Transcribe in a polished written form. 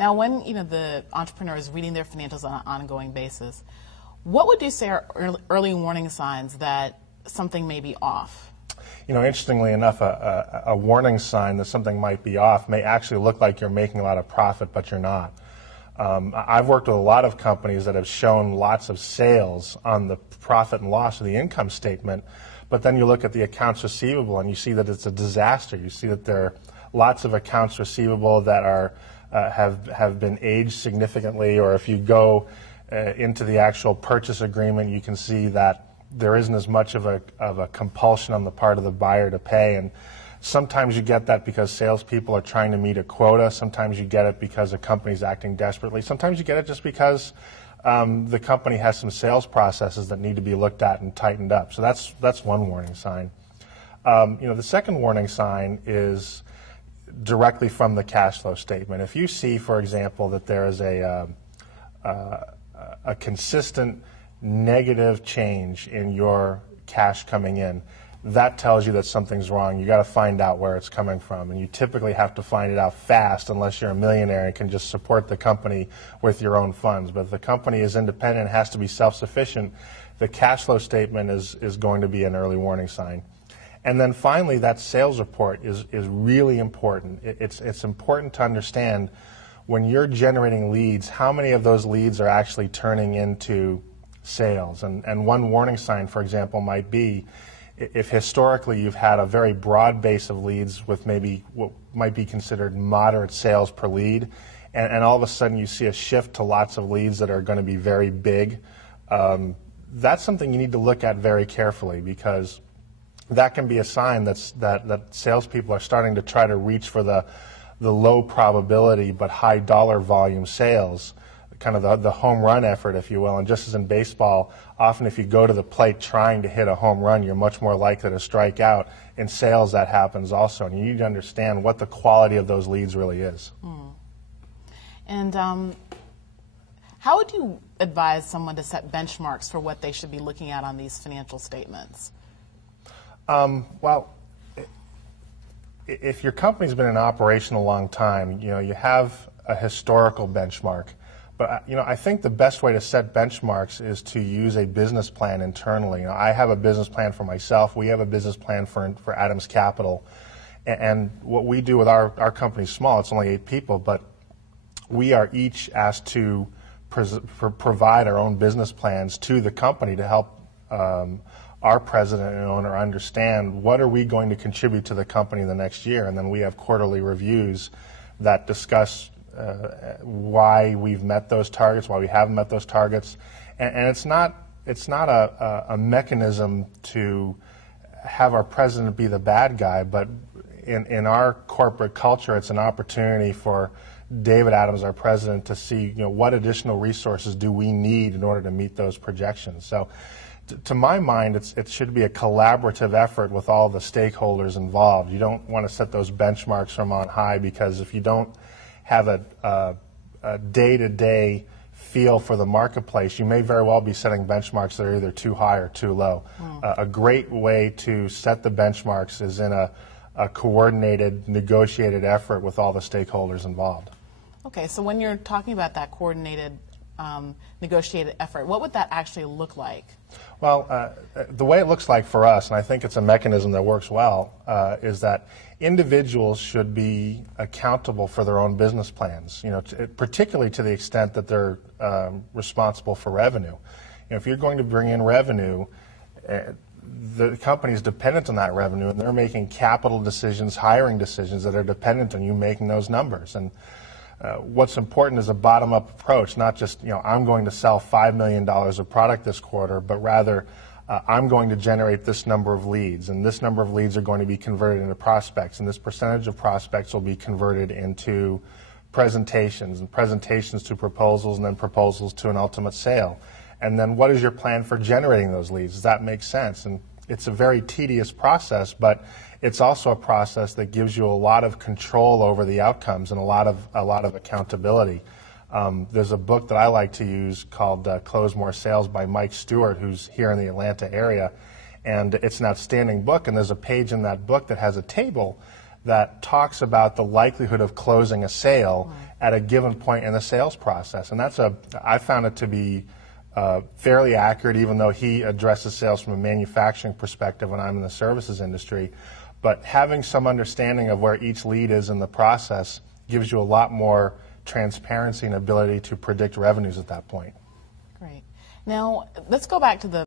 Now, when the entrepreneur is reading their financials on an ongoing basis, what would you say are early warning signs that something may be off? Interestingly enough, a warning sign that something might be off may actually look like you're making a lot of profit, but you're not. I've worked with a lot of companies that have shown lots of sales on the profit and loss of the income statement, but then you look at the accounts receivable and you see that it's a disaster. You see that there are lots of accounts receivable that are have been aged significantly, or if you go into the actual purchase agreement, you can see that there isn't as much of a compulsion on the part of the buyer to pay. And sometimes you get that because salespeople are trying to meet a quota. Sometimes you get it because a company's acting desperately. Sometimes you get it just because the company has some sales processes that need to be looked at and tightened up. So that's one warning sign. The second warning sign is directly from the cash flow statement. If you see, for example, that there is a consistent negative change in your cash coming in, that tells you that something's wrong. You got to find out where it's coming from, and you typically have to find it out fast unless you're a millionaire and can just support the company with your own funds. But if the company is independent, has to be self-sufficient, the cash flow statement is going to be an early warning sign. And then finally, that sales report is really important. It's important to understand when you're generating leads, how many of those leads are actually turning into sales. And one warning sign, for example, might be if historically you've had a very broad base of leads with maybe what might be considered moderate sales per lead, and all of a sudden you see a shift to lots of leads that are going to be very big, that's something you need to look at very carefully, because that can be a sign that salespeople are starting to try to reach for the low probability but high dollar volume sales, kind of the home run effort, if you will. And just as in baseball, often if you go to the plate trying to hit a home run, you're much more likely to strike out. In sales, that happens also, and you need to understand what the quality of those leads really is. And how would you advise someone to set benchmarks for what they should be looking at on these financial statements? Well, if your company's been in operation a long time, you have a historical benchmark. But I think the best way to set benchmarks is to use a business plan internally. I have a business plan for myself. We have a business plan for Adams Capital. And what we do with our company is small. It's only 8 people, but we are each asked to provide our own business plans to the company to help our president and owner understand what are we going to contribute to the company the next year. And then we have quarterly reviews that discuss why we've met those targets, why we haven't met those targets, and it's not a mechanism to have our president be the bad guy, but in our corporate culture, it's an opportunity for David Adams, our president, to see what additional resources do we need in order to meet those projections. So, to my mind, it should be a collaborative effort with all the stakeholders involved. You don't want to set those benchmarks from on high, because if you don't have a day-to-day feel for the marketplace, you may very well be setting benchmarks that are either too high or too low. A great way to set the benchmarks is in a coordinated, negotiated effort with all the stakeholders involved. Okay, so when you're talking about that coordinated, negotiated effort, what would that actually look like? Well, the way it looks like for us, and I think it's a mechanism that works well, is that individuals should be accountable for their own business plans, particularly to the extent that they're responsible for revenue. If you're going to bring in revenue, the company is dependent on that revenue, and they're making capital decisions, hiring decisions that are dependent on you making those numbers. And what's important is a bottom-up approach, not just, I'm going to sell $5 million of product this quarter, but rather I'm going to generate this number of leads, and this number of leads are going to be converted into prospects, and this percentage of prospects will be converted into presentations, and presentations to proposals, and then proposals to an ultimate sale. And then what is your plan for generating those leads? Does that make sense? And it's a very tedious process, but it's also a process that gives you a lot of control over the outcomes and a lot of accountability. There's a book that I like to use called Close More Sales by Mike Stewart, who's here in the Atlanta area. And it's an outstanding book, and there's a page in that book that has a table that talks about the likelihood of closing a sale at a given point in the sales process. And I found it to be fairly accurate, even though he addresses sales from a manufacturing perspective and I'm in the services industry. But having some understanding of where each lead is in the process gives you a lot more transparency and ability to predict revenues at that point. Great. Now, let's go back to the